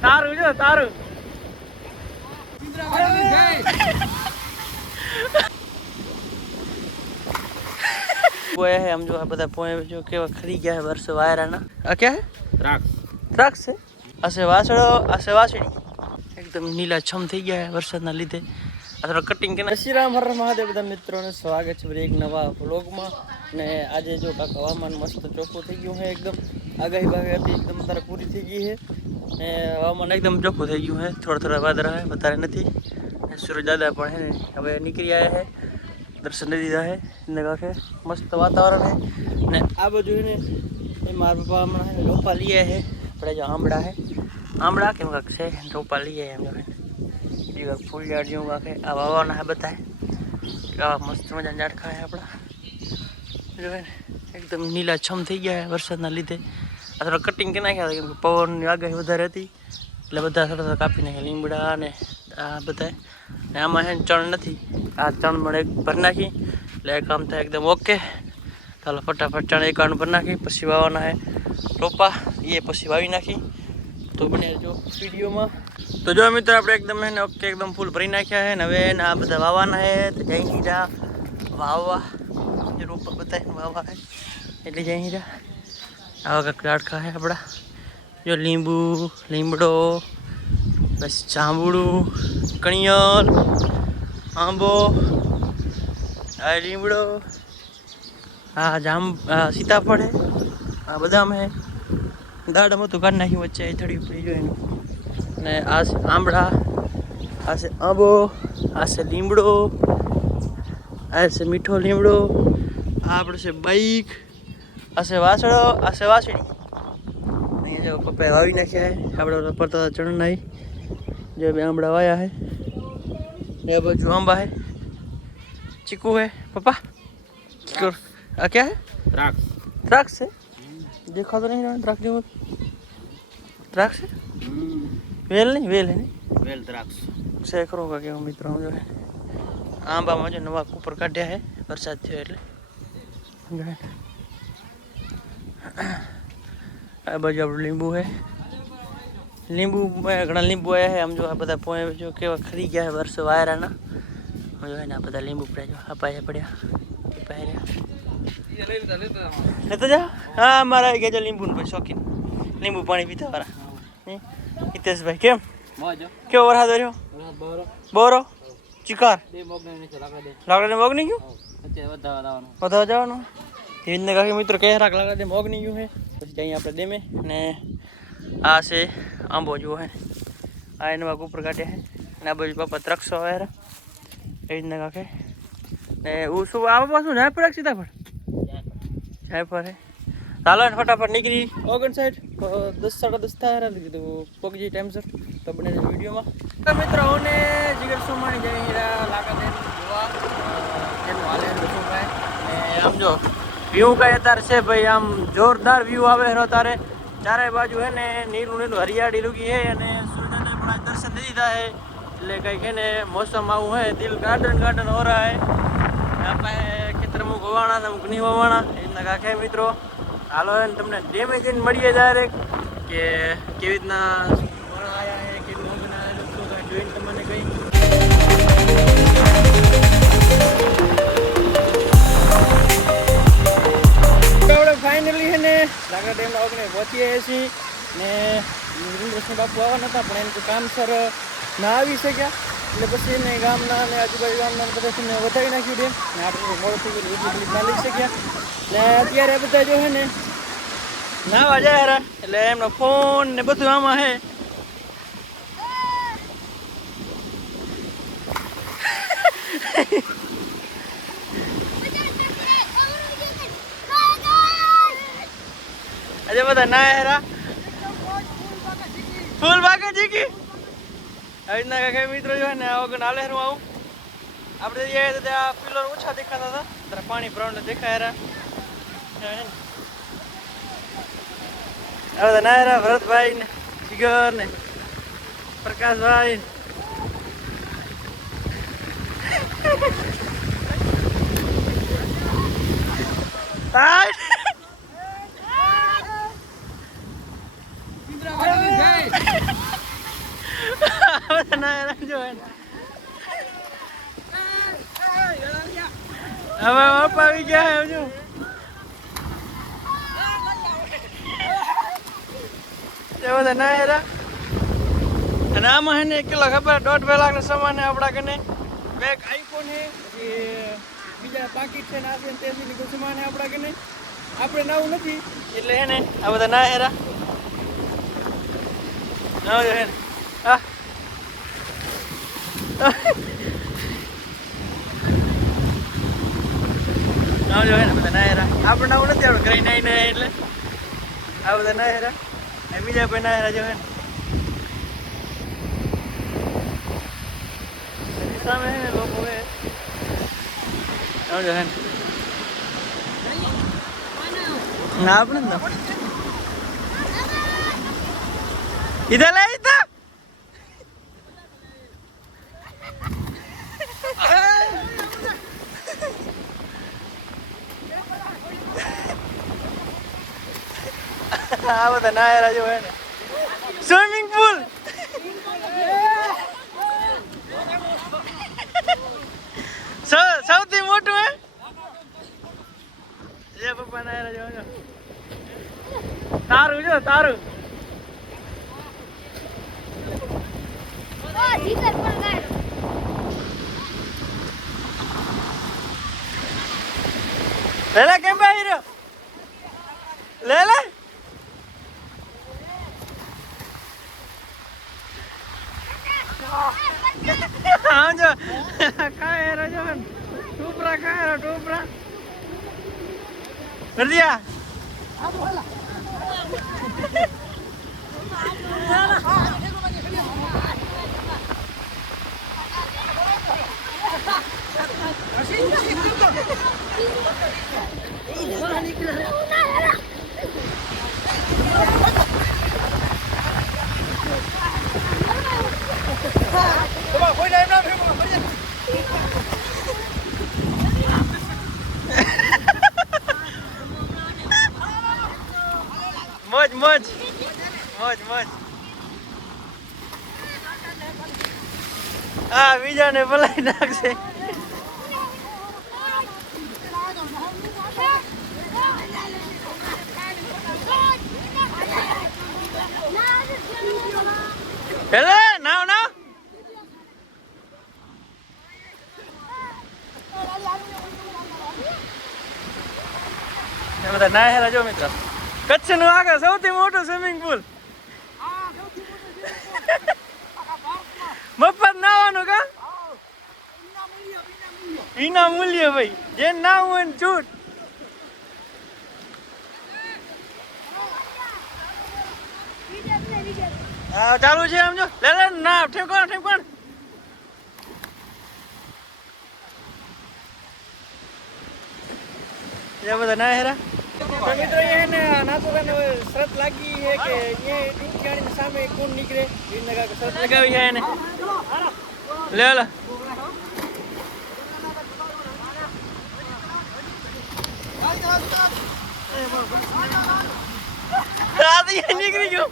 તારું જો તારું पोए है हम जो है बता पोए जो केवा खरी गया है वर्ष वायरा ना आ क्या है द्राक्ष है असे वासड़ो असे वासड़ी एकदम नीला छम થઈ ગયા है વરસાદના લીધે આ થોડા કટિંગ કે શ્રી રામ હર મહાદેવ બધા મિત્રોને સ્વાગત છે એક નવા વ્લોગમાં ને આજે જો કાકા હવામાન મસ્ત ચોખ્ખું થઈ ગયું છે એકદમ આગાહી બાગાહી હતી એકદમ તારે પૂરી થઈ ગઈ છે ને હવામાન એકદમ ચોખ્ખું થઈ ગયું છે થોડા થોડા વાદળા છે વધારે નથી સૂરજ દાદા પણ હે હવે નીકળી આવ્યા છે दर्शन दे दीदा है लगा के मस्त वातावरण है ने आ बाजू ने ये मार पापा हमारा है रोपा लिए है अपने जो आमड़ा है आमड़ा के मग से रोपा लिए है हम जो है ये फूल झाड़ियों का के आ वावाना है बताए आ मस्त मजा झाड़खा है अपना जो है एकदम नीला छम થઈ ગયા है વરસાદના લીધે આ થોડા કટિંગ કે નાખ્યા કેમ કે પવનની આગાહી વધારે હતી એટલે બધા થોડા કાપી નાખ્યા લીમડા ને આ બધા ને આમાં હે ચણ નથી આ ચણ મળે ભર નાખી એટલે કામ થાય એકદમ ઓકે ચાલો ફટાફટ ચણ એકાણું ભર નાખી પછી વાવવાના હે રોપા એ પછી વાવી નાખી તો બને જો વિડીયોમાં તો જો મિત્રો આપણે એકદમ હે ને ઓકે એકદમ ફૂલ ભરી નાખ્યા હે ને હવે આ બધા વાવવાના હે તો જઈ હીરા વાવવા જે રોપા બતાવીને વાવવા હે એટલે જઈ હીરા આવા કાંક ઝાડખા હે આપણા જો લીંબુ લીમડો બસ જાંબુડું કણિયલ આંબો આ લીમડો આ सीताफળ है आ बदाम है दाड़ में तो काट नाखी वच्चे थोड़ी पड़ी जो ने आ से आंबड़ा आ से आंबो आ से लीमड़ो आ से मीठो लीमड़ो आप से बाइक आ से वासड़ो आ से वासड़ी जो पप्पा वावी नाख्या है આપણે પડતા ચણ નહીં जो भी आंबड़ा वाया है ये बाजू आंबा है चीकू है पापा चीकू आ क्या है द्राक्ष है देखा तो नहीं द्राक्ष जो द्राक्ष है वेल नहीं वेल है नहीं वेल द्राक्ष से करो का क्या मित्रों जो है आंबा में जो नवा ऊपर काढ़्या है वरसाद थयो એટલે जो है आ बाजू आप लींबू है लींबू में घना लींबू आया है हम जो है बता पोए जो केवा खरी गया है वर्ष वायरा ना हम जो है ना बता लींबू पड़े जो अपाया पड़िया लेता जा हाँ हमारा गया जो लींबू भाई शौकीन लींबू पानी पीता वाला हितेश भाई केम क्यों वरहा दो बोरो चिकार लाकड़ा ने मोग नहीं क्यों बताओ जाओ ना इतने का मित्र कह रहा लाकड़ा ने मोग नहीं क्यों है પછી જઈએ આપણે ડેમે ને આ છે આંબો જો હે આ એના વાગ ઉપર કાઢ્યા હે ને આ બાજુ પાપા દ્રાક્ષો વાયરા એ રીતના કાકે ને હું શું આમાં પાછું જાયફળ સીતાફળ જાયફળ હે ચાલો ને ફટાફટ નીકળી ઓગણ સાઈડ 10 સાડા 10 થાય કીધું પગજી ટાઈમસર તો બને વિડીયોમાં તો મિત્રો હું ને જીગર સોમાણી જઈ લાગા દે જોવા કેનું હાલે બધું કાંઈ ને આમ જો व्यू का अतार से भाई आम जोरदार व्यू आवे है तारे चारे बाजू है ने नीलू नीलू हरियाड़ी लुगी है ने सूर्यदादा पण आज दर्शन दे दीदा है એટલે કઈ કે ને मौसम आऊ है दिल गार्डन गार्डन हो रहा है यहाँ पे खेतर में गोवाना ने मुकनी वावाना इतना का के मित्रों हालो है तुमने डेमे दिन મળીએ डायरेक्ट કે કેવી રીતના વણ આયા है કે નો બનાવેલું તો કઈ જોઈને તમને કઈ फाइनली है ने लागा डेम ओगने पहुंची छी ने कृष्ण बापू आववाना था पण एनु काम सर ना આવી શક્યા એટલે પછી એને ગામના અને આજુબાજુ ગામના બધાને વધાવી નાખ્યું ડેમ ને આપણે મોડું થઈ ગયું એટલે ના લઈ શક્યા ને અત્યારે બધા જો હે ને નાવા જાય રા એટલે એમનો ફોન ને બધું આમાં હે अजय बता ना है फूल बाका जी की अभी ना क्या मित्रों जो है ना वो नाले हर आऊँ अपने ये तो आ पिलर ऊंचा दिखाता था तेरा पानी ब्राउन देखा है अब ना है भरत भाई ने जिगर ने प्रकाश भाई બધા ના જો હવે બાપા આવી ગયા હજુ બધા ના હેરા અને આમાં હે ને કેટલા ખબર 1.5 લાખ નો સામાન હે આપડા કને બેક આઈફોન હે બીજા પાકીટ છે ને આ છે તેની કોઈ સામાન હે આપડા કને આપણે નવું નથી એટલે હે ને આ બધા ના હેરા ના હે ને આ ના જો હે ને બધા ના હેરા આપણે નવું નથી આપણે ઘરે નાઈ ને એટલે આ બધા ના હેરા બીજા કોઈ ના હેરા જો હે ને સામે હે લોકો હે સમજો હે ના આપણે ના इधर ले इधर આ બધા ના યાર જો હે ને સ્વિમિંગ પૂલ સૌથી મોટું હે એ પપ્પા ના યાર જો તારું જો તારું લેલા કેમ ભાઈ રહ્યો લેલા હા જો કાય રજો ટોપરા કાય ટોપરા कर दिया मौज मौज मौज मौज हाँ बीजा ने भलाई नाक से हेलो नाव नाव ये बता ना है राजो मित्र कच्छ નું આગળ સૌથી મોટું સ્વિમિંગ પૂલ મફત નાવાનું કા વિના મૂલ્ય ભાઈ જે ના હોય ને છૂટ હા ચાલુ છે આમ જો લે લે ના ઠેમ કોણ ये बता ना हेरा तो मित्र ये है ना नाथोरा ने शरत लगी है कि ये टिकट सामने कौन निकले इन लगा के शरत लगाई है ने ले ला आदि निकली जो ओ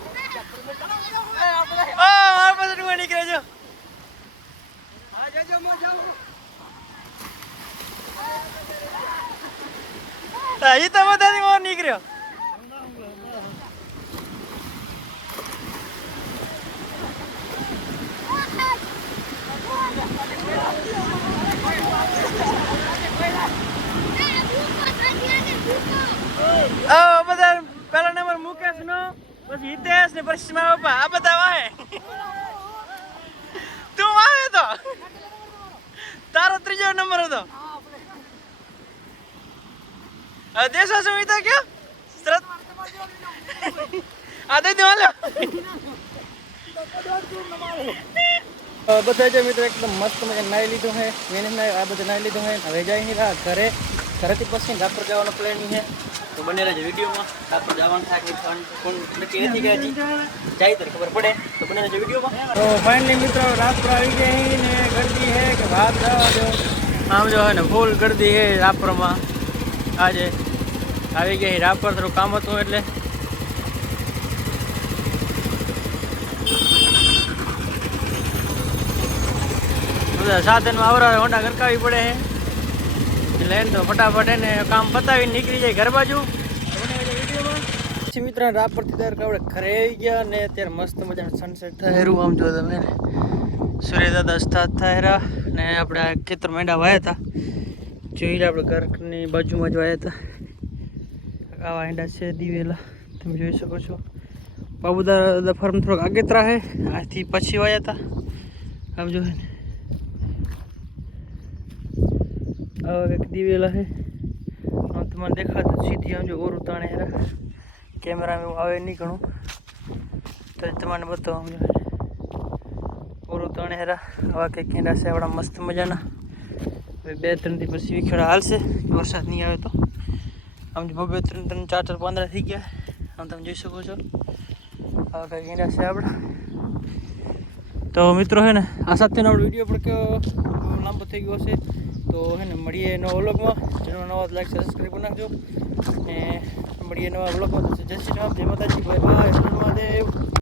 मार पास नु निकले जो आ जाओ मो जाओ ये तो बता दी वो निकलो ओ बता पहला नंबर मुकेश नो बस हितेश ने परिश्रमा बापा आ बता वाहे तू वाहे तो तारो त्रीजो नंबर હતો देशा सुविधा क्या शरत आदे दो लो બધા જે મિત્રો એકદમ મસ્ત મજા નાઈ લીધું છે મેને આ બધું નાઈ લીધું છે હવે જઈ નહીં રહ્યા ઘરે ઘરેથી પછી રાપર જવાનો પ્લાનિંગ છે તો બને રહેજો વિડીયોમાં રાપર જવાનું થાય કે કોણ નક્કી નથી ગયા હજી જાય તો ખબર પડે તો બને રહેજો વિડીયોમાં તો ફાઇનલી મિત્રો રાપર આવી ગઈ ને ગરદી છે કે ભાત જવા દો આમ જો હે ને ફૂલ ગરદી છે રાપરમાં આજે આવી ગઈ રાપર થોડું કામ હતું એટલે બધા સાધનમાં આવરા હોંડા ગરકાવી પડે છે લઈને તો ફટાફટ એને કામ પતાવીને નીકળી જાય ઘર બાજુ. મિત્ર રાત પરથી ત્યારે આપણે ઘરે આવી ગયા ને અત્યારે મસ્ત મજાનું સનસેટ થાય હેરું આમ જો તમે સૂર્ય દાદા અસ્તાદ થાય હેરા ને આપણે આ ખેતર મેંડા વાયા હતા જોઈ લે આપણે ઘરની બાજુમાં જ વાયા હતા આવા હેંડા છે દિવેલા તમે જોઈ શકો છો. બાબુદાદા ફાર્મ થોડોક આગેતરા છે આથી પછી વાયા હતા આમ જો ને આવા કંઈક દિવેલા છે આમ તમને દેખાતું સીધી આમ જો ઓરું તાણે હેરા કેમેરામાં એવું આવે નહીં ઘણું તો તમને બતાવું પૂરું ત્રણ હેરા આવા કંઈક કેંડા છે આપણા મસ્ત મજાના. હવે 2-3 દી પછી વિખેડા હાલશે વરસાદ નહીં આવે તો. આમ જો 2-3 4 15 થઈ ગયા આમ તમે જોઈ શકો છો આવા કંઈક કેંડા છે આપણા. તો મિત્રો હે ને આ સાથેનો આપણો વિડીયો પણ કેવો લાંબો થઈ ગયો હશે તો હે ને મળીએ નવા વ્લોગમાં. જેનો નવા લાઈક સબસ્ક્રાઈબ કરી નાખજો ને મળીએ નવા વ્લોગમાં. જય શ્રી રામ, જય માતાજી, બાય બાય, મહાદેવ.